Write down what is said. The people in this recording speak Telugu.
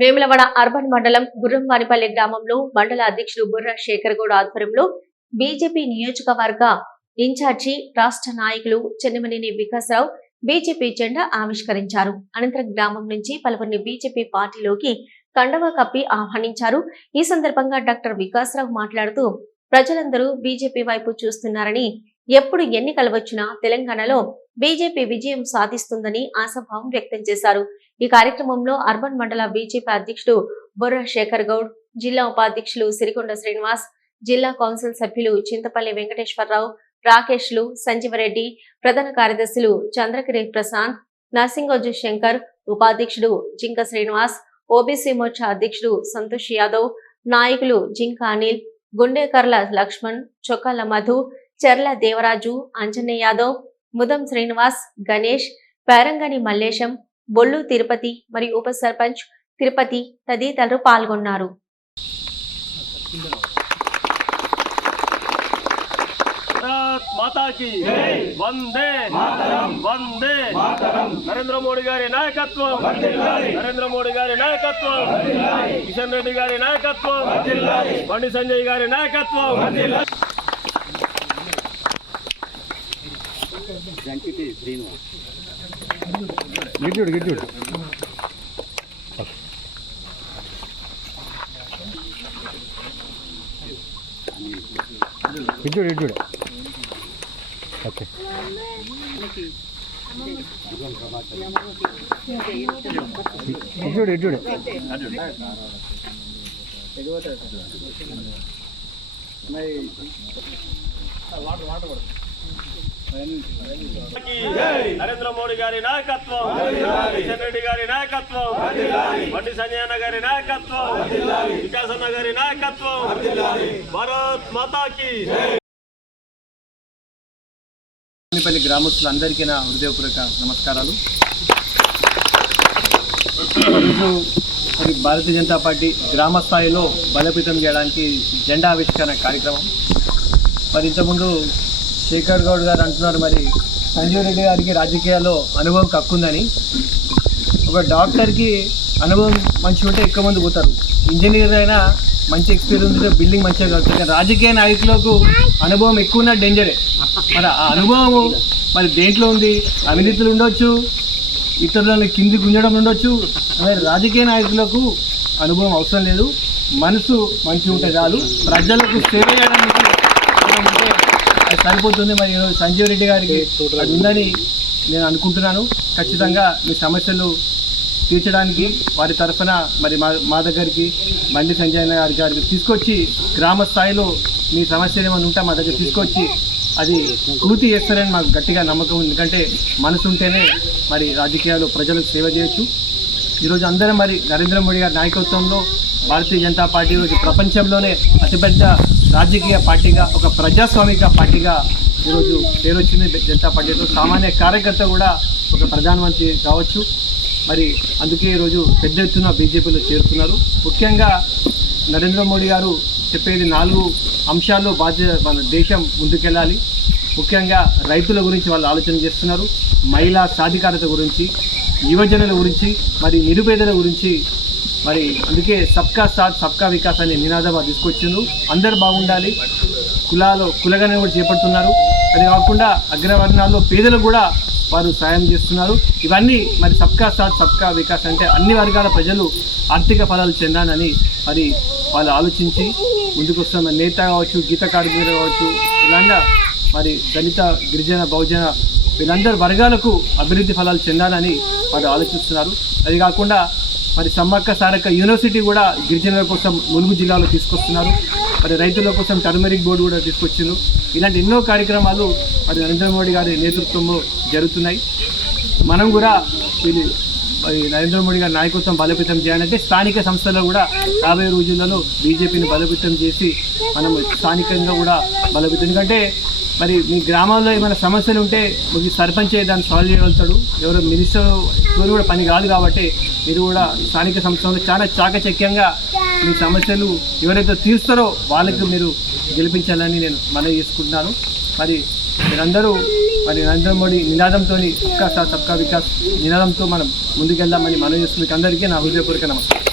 వేములవాడ అర్బన్ మండలం గుర్రంవానిపల్లి గ్రామంలో మండల అధ్యక్షుడు బుర్ర శేఖర్ గౌడ్ ఆధ్వర్యంలో బీజేపీ నియోజకవర్గ ఇన్ఛార్జి రాష్ట్ర నాయకులు చెన్నమనేని వికాసరావు బీజేపీ జెండా ఆవిష్కరించారు. అనంతరం గ్రామం నుంచి పలువురిని బీజేపీ పార్టీలోకి కండవా కప్పి ఆహ్వానించారు. ఈ సందర్భంగా డాక్టర్ వికాసరావు మాట్లాడుతూ ప్రజలందరూ బీజేపీ వైపు చూస్తున్నారని, ఎప్పుడు ఎన్నికలు వచ్చినా తెలంగాణలో బీజేపీ విజయం సాధిస్తుందని ఆశాభావం వ్యక్తం చేశారు. ఈ కార్యక్రమంలో అర్బన్ మండల బీజేపీ అధ్యక్షుడు బుర్ర శేఖర్ గౌడ్, జిల్లా ఉపాధ్యక్షులు సిరికొండ శ్రీనివాస్, జిల్లా కౌన్సిల్ సభ్యులు చింతపల్లి వెంకటేశ్వరరావు, రాకేష్లు, సంజీవరెడ్డి, ప్రధాన కార్యదర్శులు చంద్రగిరి ప్రశాంత్, నర్సింగోజు శంకర్, ఉపాధ్యక్షుడు జింక శ్రీనివాస్, ఓబీసీ మోర్చా అధ్యక్షుడు సంతోష్ యాదవ్, నాయకులు జింక అనిల్, గుండేకర్ల లక్ష్మణ్, చొక్కాల మధు, చెర్ల దేవరాజు, అంజనేయ యాదవ్, ముదం శ్రీనివాస్, గణేష్, పేరంగని మల్లేశం, బొల్లు తిరుపతి మరియు ఉప సర్పంచ్ తిరుపతి తదితరులు పాల్గొన్నారు. నరేంద్ర మోడీ గారి నాయకత్వం, నరేంద్ర మోడీ గారి నాయకత్వం, కిషన్ రెడ్డి గారి నాయకత్వం, బండి సంజయ్ గారి నాయకత్వం. ఓకే నరేంద్ర మోడీ గారి నాయకత్వం, కిషన్ రెడ్డి గారి నాయకత్వం, బండి సంజయ్ గారి నాయకత్వం, వికాసన్న గారి నాయకత్వం. భారత్ మాతాకి. వానిపల్లి గ్రామస్తులందరికీ నా హృదయపూర్వక నమస్కారాలు. మరి భారతీయ జనతా పార్టీ గ్రామ స్థాయిలో బలోపేతం చేయడానికి జెండా ఆవిష్కరణ కార్యక్రమం. మరి ఇంతకుముందు శేఖర్ గౌడ్ గారు అంటున్నారు, మరి సంజీవ్ రెడ్డి గారికి రాజకీయాల్లో అనుభవం కక్కుందని. ఒక డాక్టర్కి అనుభవం మంచిగా ఉంటే ఎక్కువ మంది పోతారు, ఇంజనీర్ అయినా మంచి ఎక్స్పీరియన్స్ ఉంటే బిల్డింగ్ మంచిగా కలుగుతుంది. కానీ రాజకీయ నాయకులకు అనుభవం ఎక్కువ ఉన్న డేంజరే. మరి ఆ అనుభవం మరి దేంట్లో ఉంది? అవినీతులు ఉండొచ్చు, ఇతరులను కింది గుంజడం ఉండొచ్చు. మరి రాజకీయ నాయకులకు అనుభవం అవసరం లేదు, మనసు మంచిగా ఉంటే చాలు, ప్రజలకు సేవ చేయడానికి అది సరిపోతుంది. మరి ఈరోజు సంజీవ్ రెడ్డి గారికి అది ఉందని నేను అనుకుంటున్నాను. ఖచ్చితంగా మీ సమస్యలు తీర్చడానికి వారి తరఫున మరి మా దగ్గరికి బండి సంజయ్ గారికి తీసుకొచ్చి గ్రామ స్థాయిలో మీ సమస్యలు ఏమైనా ఉంటే మా దగ్గర తీసుకొచ్చి అది పూర్తి చేస్తారని మాకు గట్టిగా నమ్మకం ఉంది. ఎందుకంటే మనసు ఉంటేనే మరి రాజకీయాలు ప్రజలకు సేవ చేయొచ్చు. ఈరోజు అందరం మరి నరేంద్ర మోడీ గారి నాయకత్వంలో భారతీయ జనతా పార్టీ ఈరోజు ప్రపంచంలోనే అతిపెద్ద రాజకీయ పార్టీగా, ఒక ప్రజాస్వామిక పార్టీగా ఈరోజు పేరు వచ్చింది జనతా పార్టీతో. సామాన్య కార్యకర్త కూడా ఒక ప్రధానమంత్రి కావచ్చు. మరి అందుకే ఈరోజు పెద్ద ఎత్తున బీజేపీలో చేరుతున్నారు. ముఖ్యంగా నరేంద్ర మోడీ గారు చెప్పేది 4 అంశాల్లో మన దేశం ముందుకెళ్ళాలి. ముఖ్యంగా రైతుల గురించి వాళ్ళు ఆలోచన చేస్తున్నారు, మహిళా సాధికారత గురించి, యువజనుల గురించి, మరి నిరుపేదల గురించి. మరి అందుకే సబ్కా సాత్ సబ్కా వికాస్ అనే నినాదం తీసుకొచ్చిండ్రు. అందరు బాగుండాలి, కులగణన కూడా చేపడుతున్నారు. అది కాకుండా అగ్రవర్ణాల్లో పేదలకు కూడా వారు సాయం చేస్తున్నారు. ఇవన్నీ మరి సబ్కా సాత్ సబ్కా వికాస్ అంటే అన్ని వర్గాల ప్రజలు ఆర్థిక ఫలాలు చెందాలని మరి వాళ్ళు ఆలోచించి ముందుకు వస్తున్న నేత కావచ్చు, గీత కార్మికులు కావచ్చు, వీళ్ళంతా మరి దళిత, గిరిజన, బహుజన వీళ్ళందరి వర్గాలకు అభివృద్ధి ఫలాలు చెందాలని వారు ఆలోచిస్తున్నారు. అది కాకుండా మరి సమ్మక్క సారక్క యూనివర్సిటీ కూడా గిరిజనుల కోసం ములుగు జిల్లాలో తీసుకొస్తున్నారు. మరి రైతుల కోసం టర్మరిక్ బోర్డు కూడా తీసుకొచ్చారు. ఇలాంటి ఎన్నో కార్యక్రమాలు మరి నరేంద్ర మోడీ గారి నేతృత్వంలో జరుగుతున్నాయి. మనం కూడా మరి నరేంద్ర మోడీ గారి నాయకత్వం బలోపేతం చేయాలంటే స్థానిక సంస్థల్లో కూడా రాబోయే రోజులలో బీజేపీని బలోపేతం చేసి మనం స్థానికంగా కూడా బలోపేతం. ఎందుకంటే మరి మీ గ్రామాల్లో ఏమైనా సమస్యలు ఉంటే మీకు సర్పంచ్ దాన్ని సాల్వ్ చేయగలుగుతాడు, ఎవరో మినిస్టర్తో కూడా పని కాదు. కాబట్టి మీరు కూడా స్థానిక సంస్థల్లో చాలా చాకచక్యంగా మీ సమస్యలు ఎవరైతే తీరుస్తారో వాళ్ళకి మీరు గెలిపించాలని నేను మనవి చేసుకుంటున్నాను. మరి మీరందరూ మరి నరేంద్ర మోడీ నినాదంతో సబ్కా సాత్ సబ్కా వికాస్ నినాదంతో మనం ముందుకెళ్దామని మనవి చేస్తుంది. అందరికీ నా హృదయపూర్వక నమస్కారం.